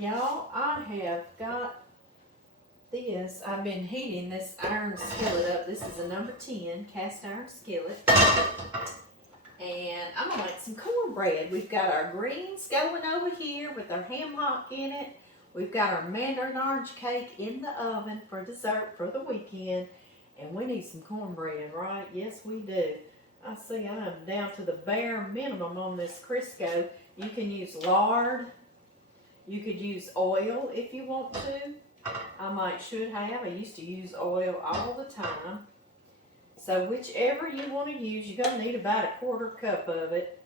y'all, I have got this. I've been heating this iron skillet up. This is a number 10 cast iron skillet. And I'm gonna make some cornbread. We've got our greens going over here with our ham hock in it. We've got our mandarin orange cake in the oven for dessert for the weekend. And we need some cornbread, right? Yes, we do. I see I'm down to the bare minimum on this Crisco. You can use lard. You could use oil if you want to. I should have. I used to use oil all the time. So whichever you want to use, you're going to need about a 1/4 cup of it.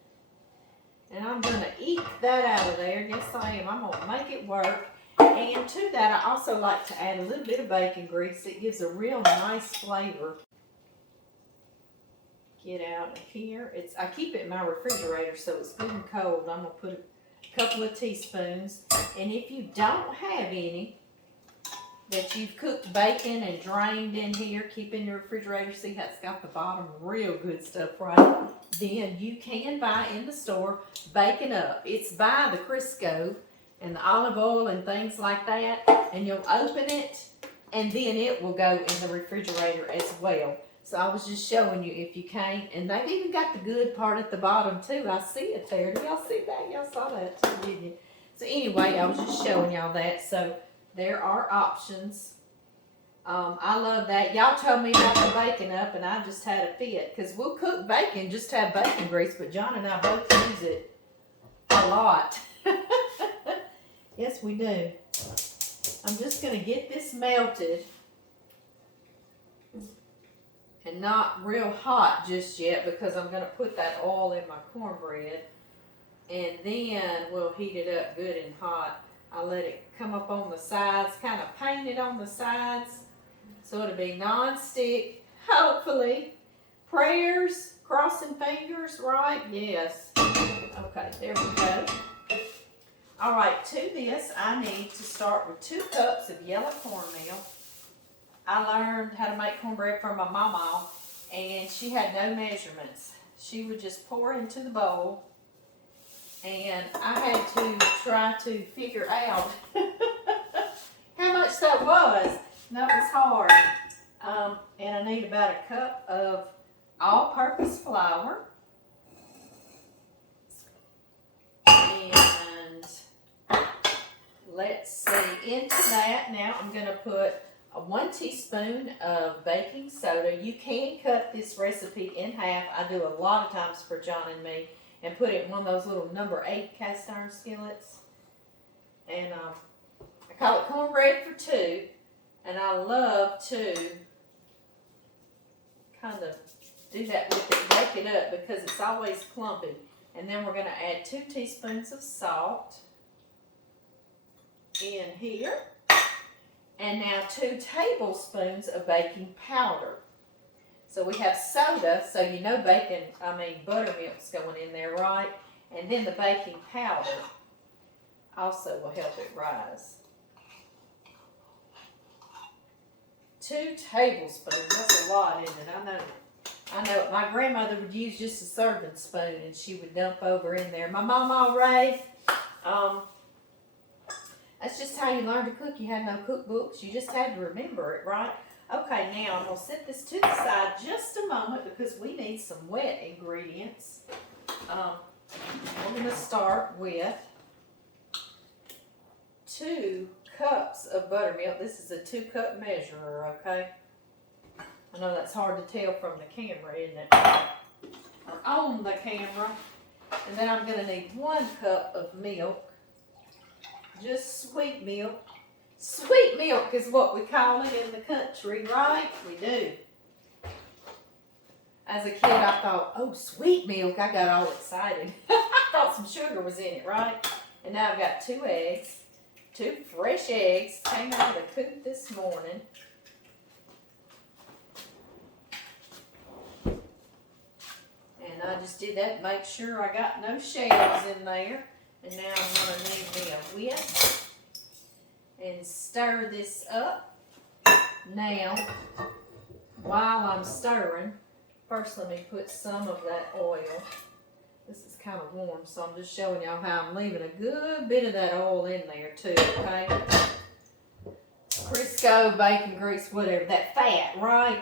And I'm going to eke that out of there. Yes, I am. I'm going to make it work. And to that, I also like to add a little bit of bacon grease. It gives a real nice flavor. Get out of here. I keep it in my refrigerator so it's good and cold. I'm going to put a couple of teaspoons. And if you don't have any that you've cooked bacon and drained in here, keep in your refrigerator. See how it's got the bottom real good stuff, right? Then you can buy in the store Bacon Up. It's by the Crisco and the olive oil and things like that. And you'll open it and then it will go in the refrigerator as well. So I was just showing you if you can't. And they've even got the good part at the bottom too. I see it there. Do y'all see that? Y'all saw that too, didn't you? So anyway, I was just showing y'all that. So there are options. I love that. Y'all told me about the Bacon Up and I just had a fit. Because we'll cook bacon, just have bacon grease. But John and I both use it a lot. Yes, we do. I'm just going to get this melted. And not real hot just yet because I'm going to put that oil in my cornbread. And then we'll heat it up good and hot. I'll let it come up on the sides, kind of paint it on the sides. So it'll be non-stick, hopefully. Prayers, crossing fingers, right? Yes. Okay, there we go. All right, to this I need to start with 2 cups of yellow cornmeal. I learned how to make cornbread from my mama, and she had no measurements. She would just pour into the bowl, and I had to try to figure out how much that was. That was hard. And I need about a cup of all-purpose flour. And let's see, into that now I'm going to put 1 teaspoon of baking soda. You can cut this recipe in half. I do a lot of times for John and me, and put it in one of those little number 8 cast iron skillets. And I call it cornbread for 2. And I love to kind of do that with it, break it up because it's always clumpy. And then we're going to add 2 teaspoons of salt in here. And now 2 tablespoons of baking powder. So we have soda, so you know buttermilk's going in there, right? And then the baking powder also will help it rise. 2 tablespoons, that's a lot, isn't it? I know. My grandmother would use just a serving spoon and she would dump over in there. My mama, Ray, that's just how you learn to cook. You had no cookbooks. You just had to remember it, right? Okay, now I'm going to set this to the side just a moment because we need some wet ingredients. We're going to start with 2 cups of buttermilk. This is a 2-cup measurer, okay? I know that's hard to tell from the camera, isn't it? Or on the camera. And then I'm going to need 1 cup of milk. Just sweet milk. Sweet milk is what we call it in the country, right? We do. As a kid, I thought, oh, sweet milk. I got all excited. I thought some sugar was in it, right? And now I've got 2 eggs. 2 fresh eggs. Came out of the coop this morning. And I just did that to make sure I got no shells in there. And now I'm going to need me a whisk and stir this up. Now, while I'm stirring, first let me put some of that oil This is kind of warm, so I'm just showing y'all how I'm leaving a good bit of that oil in there too, okay? Crisco, bacon grease, whatever, that fat, right?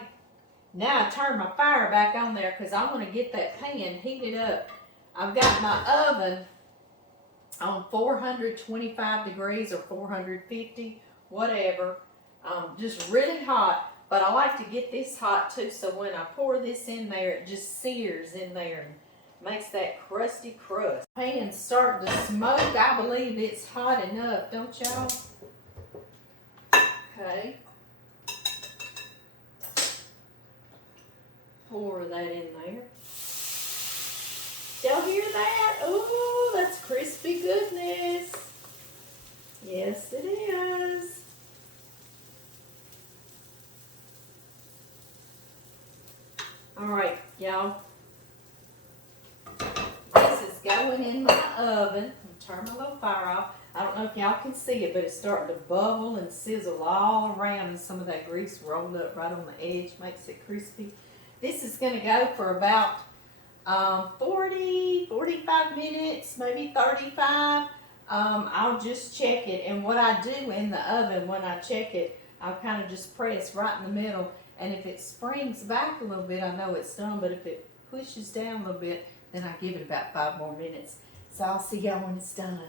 Now I turn my fire back on there because I want to get that pan heated up. I've got my oven on 425 degrees or 450, whatever. Just really hot, but I like to get this hot too, so when I pour this in there, it just sears in there and makes that crusty crust. Pan's starting to smoke. I believe it's hot enough, don't y'all? Okay. Pour that in there. Y'all hear that? Oh, that's crispy goodness. Yes, it is. All right, y'all. This is going in my oven. Turn my little fire off. I don't know if y'all can see it, but it's starting to bubble and sizzle all around, and some of that grease rolled up right on the edge makes it crispy. This is going to go for about 40, 45 minutes, maybe 35. I'll just check it, and what I do in the oven when I check it, I'll kind of just press right in the middle, and if it springs back a little bit, I know it's done, but if it pushes down a little bit, then I give it about 5 more minutes. So I'll see y'all when it's done.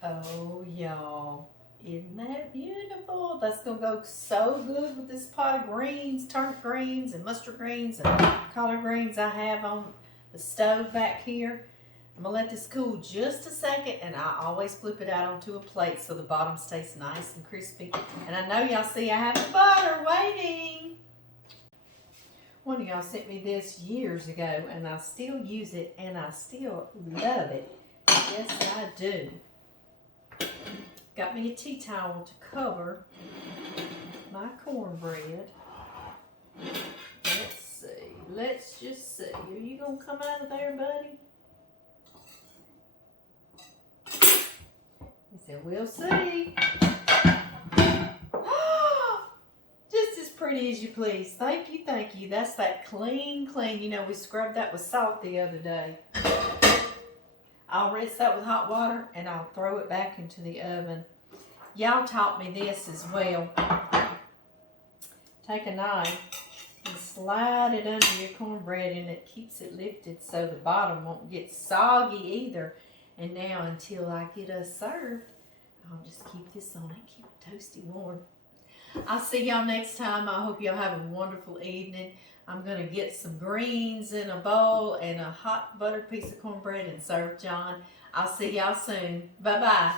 Oh, y'all, isn't that beautiful? That's gonna go so good with this pot of greens, turnip greens and mustard greens and collard greens I have on the stove back here. I'm gonna let this cool just a second, and I always flip it out onto a plate so the bottom stays nice and crispy. And I know y'all see I have the butter waiting. One of y'all sent me this years ago, and I still use it, and I still love it. Yes, I do. Got me a tea towel to cover my cornbread. Let's see. Let's just see. Are you going to come out of there, buddy? He said, we'll see. Just as pretty as you please. Thank you, thank you. That's that clean. You know, we scrubbed that with salt the other day. I'll rinse that with hot water, and I'll throw it back into the oven. Y'all taught me this as well. Take a knife and slide it under your cornbread, and it keeps it lifted so the bottom won't get soggy either. And now, until I get us served, I'll just keep this on and keep it toasty warm. I'll see y'all next time. I hope y'all have a wonderful evening. I'm going to get some greens in a bowl and a hot buttered piece of cornbread and serve John. I'll see y'all soon. Bye-bye.